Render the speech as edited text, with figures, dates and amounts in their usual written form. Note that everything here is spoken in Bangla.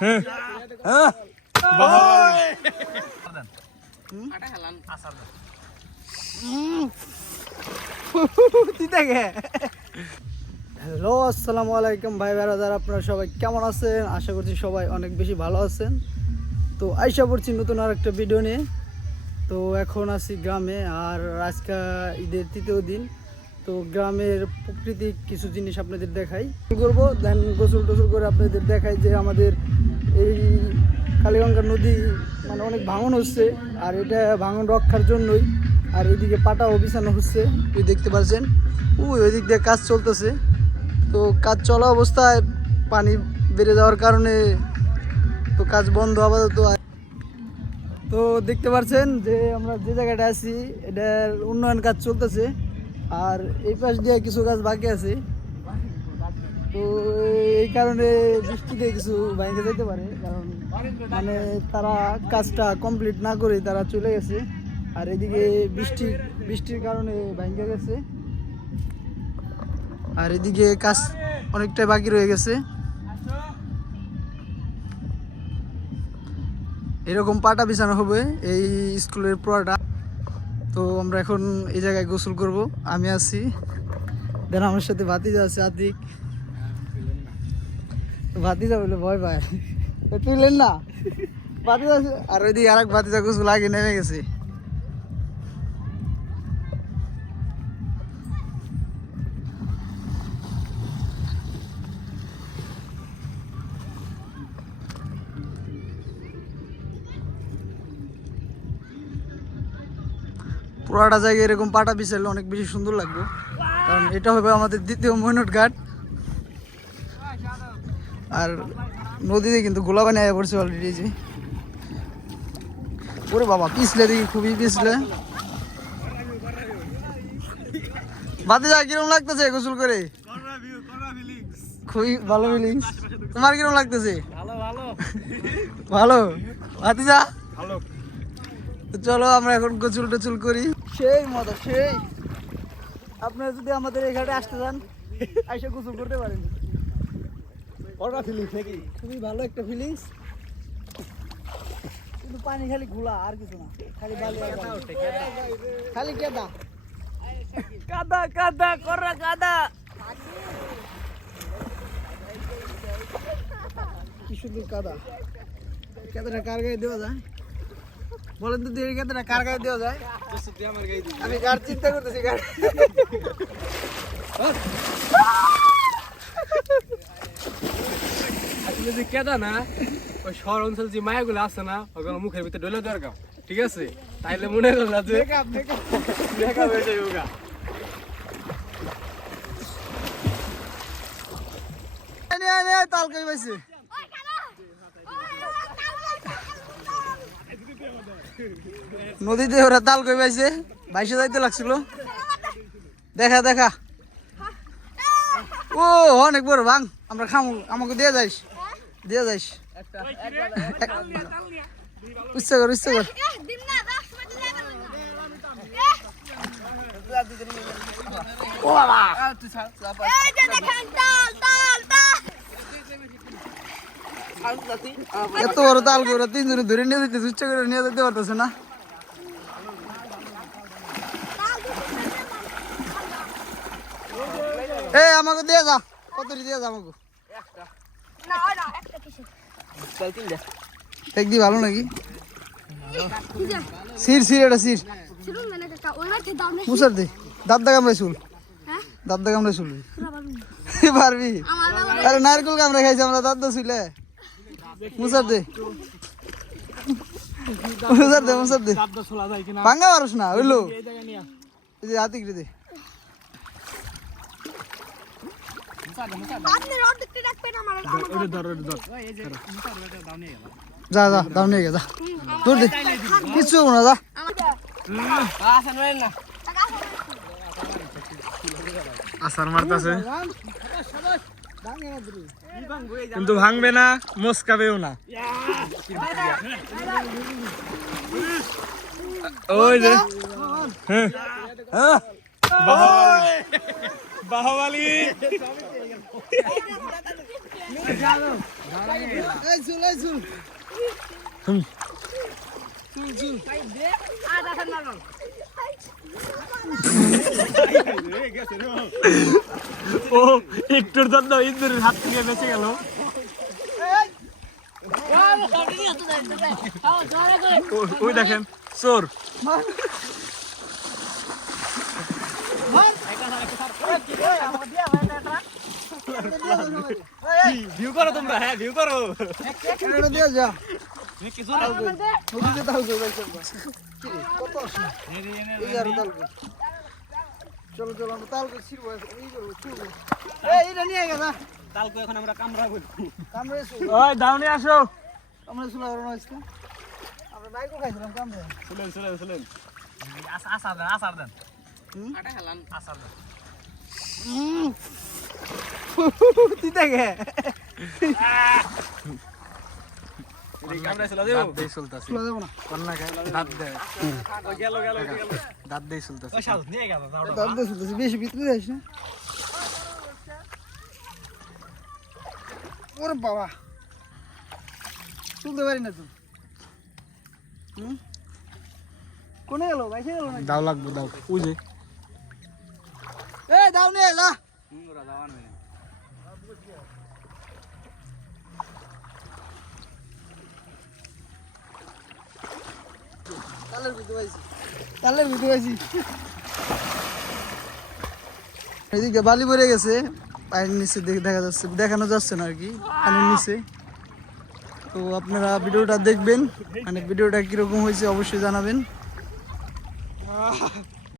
হ্যালো, আসসালামু আলাইকুম ভাই বেরাদার, আপনারা সবাই কেমন আছেন? আশা করছি সবাই অনেক বেশি ভালো আছেন। তো আইসা পড়ছি নতুন আর একটা ভিডিও নিয়ে। তো এখন আছি গ্রামে, আর আজকে ঈদের তৃতীয় দিন। তো গ্রামের প্রাকৃতিক কিছু জিনিস আপনাদের দেখাই করবো, দেন গোসল টোসল করে আপনাদের দেখাই যে আমাদের এই কালীগঙ্গা নদী মানে অনেক ভাঙন হচ্ছে, আর এটা ভাঙন রক্ষার জন্যই। আর এদিকে পাটাও বিছানো হচ্ছে, তুই দেখতে পাচ্ছেন ওই দিক দিয়ে কাজ চলতেছে। তো কাজ চলা অবস্থায় পানি বেড়ে যাওয়ার কারণে তো কাজ বন্ধ আপাতত। তো দেখতে পাচ্ছেন যে আমরা যে জায়গাটা আছি এটার উন্নয়ন কাজ চলতেছে, আর এই পাশ দিয়ে কিছু কাজ বাকি আছে। তো এই কারণে বৃষ্টিতে কিছু ভেঙে যেতে পারে, কারণ মানে তারা কাজটা কমপ্লিট না করে তারা চলে গেছে। আর এদিকে বৃষ্টির কারণে ভেঙে গেছে, আর এদিকে কাজ অনেকটাই বাকি রয়ে গেছে। এরকম পাটা বিছানো হবে এই স্কুলের পুরাটা। তো আমরা এখন এই জায়গায় গোসল করব। আমি আছি, দেন আমার সাথে ভাতিজা আছে আতিক। ভাতিজা বলে ভয় পায়, তুইলেন না ভাতিজা। আর ওইদিকে আর এক ভাতিজা গোসল আগে নেমে গেছে। পুরাটা জায়গায় এরকম পাটা বিছাইলে অনেক বেশি সুন্দর লাগবে, কারণ এটা হবে আমাদের দ্বিতীয় মৈনট ঘাট। আর নদীতে কিন্তু গোলা বানিয়ে পড়ছে অলরেডি। যে ওরে বাবা, পিছলে দেখি খুবই পিছলে। বাদে যা কিরকম লাগতেছে গোসল করে? খুবই ভালো ফিলিংস। তোমার কিরকম লাগতেছে? ভালো ভাতিজা। তো চলো আমরা এখন গোসল টোসল করি। সেই মজা, সেই। আপনারা যদি আমাদের এই ঘাটে আসতে চান, এসে গোসল করতে পারেন। খুবই ভালো একটা ফিলিংস, কিন্তু পানি খালি ঘোলা, আর কিছু না, খালি বালি আর বালি। খালি কাদা কাদা কাদা করা কাদা। কি সুন্দর কাদা। কাদাটা কার গায়ে দেওয়া যায় বলেন তো? এই কাদাটা কার গায়ে দেওয়া যায়? আমি কার চিন্তা করতেছি। কার আসলে যে কেদা না, ওই শহর অঞ্চল যে মায়াগুলো আছে না, ওগুলো মুখের ভিতরে ঢেলে দরকার, ঠিক আছে? তাইলে মনে হলো না যে দেখা হয়ে যায় ওগা। তাল কই পাইছে? নদীতে ওরা তাল কই পাইছে, বাইশে যাইতে লাগছিল। দেখা দেখা, ও অনেক বড় ভাঙ। আমরা খামু, আমাকে দিয়ে যাইস, দিয়ে যাইস। ইচ্ছা কর, ইচ্ছা কর। ও বাবা, এত বড় তাল করে তিনজনে ধরে নিয়ে যেতে ইচ্ছা করে নিয়ে যেতে পারতেছে না। এই আমাকে দিয়ে যা, কতটি দিয়ে যা আমাকে। একদি ভালো নাকি? সির সির, এটা সির মুসার দে। দাঁত দা কামড়াই চুল, দাঁত দা কামড়াই চুল পারবি? আরে নারকেল কামড়া খাইছি আমরা, দাঁত দা চুলে। মুসার দে, মুসার দে, মুসার দে। ভাঙ্গা পারস না হইলো, এই যে হাতি দে। যা যা, দাও নিয়ে গে, যা তোর দে, কিচ্ছু হবো না, যা। আসার মারতাছে কিন্তু ভাঙবে না, মস্কাবেও না। ওই যে বাহুবলী এই চুল এই চুল চুল চুল ও একটুর জন্য ইন্দুরের হাত থেকে বেঁচে গেল ওই দেখেন চোর ভিউ করো তোমরা হ্যাঁ ভিউ করো এটা দিয়ে যা কিছু নদীতে তাল কই ভাই কত আসে এই আর তাল কই চলো চলো আমরা তাল কই ছিড়বো এই করবো ছিড়বো এই এটা নিয়ে গেল তালকো এখন আমরা কামরা বলি কামড়ে শুল ওই দাউনি আসো কামড়ে শুল আর নইছে আমরা বাইকও খাইছিলাম কামড়ে শুলেন শুলেন শুলেন আসার দেন আটা হেলান আসার দেন তিতা গে কামরা চলে যাও দেই চলতাছে শুলা যাব না কন্যা খায় দাঁত দেয় গেল গেল দাঁত দেই চলতাছে ওই সাজ নিয়ে গেল দাম দে শুলতেছি বেশি ভিতরে যাইস না ওরে বাবা তুলতে পারি না তুই কোনে গেল বাইসে গেল না দাও লাগবে দাও ওই যে এই দাও নে এলা ওরা যাওয়ার নেই তালের ভিতরে পাইছি তালের ভিতরে পাইছি এদিকে বালি ভরে গেছে পায়ের নিচে দেখা যাচ্ছে দেখানো যাচ্ছে না আর কি পানির নিচে তো আপনারা ভিডিওটা দেখবেন মানে ভিডিওটা কিরকম হয়েছে অবশ্যই জানাবেন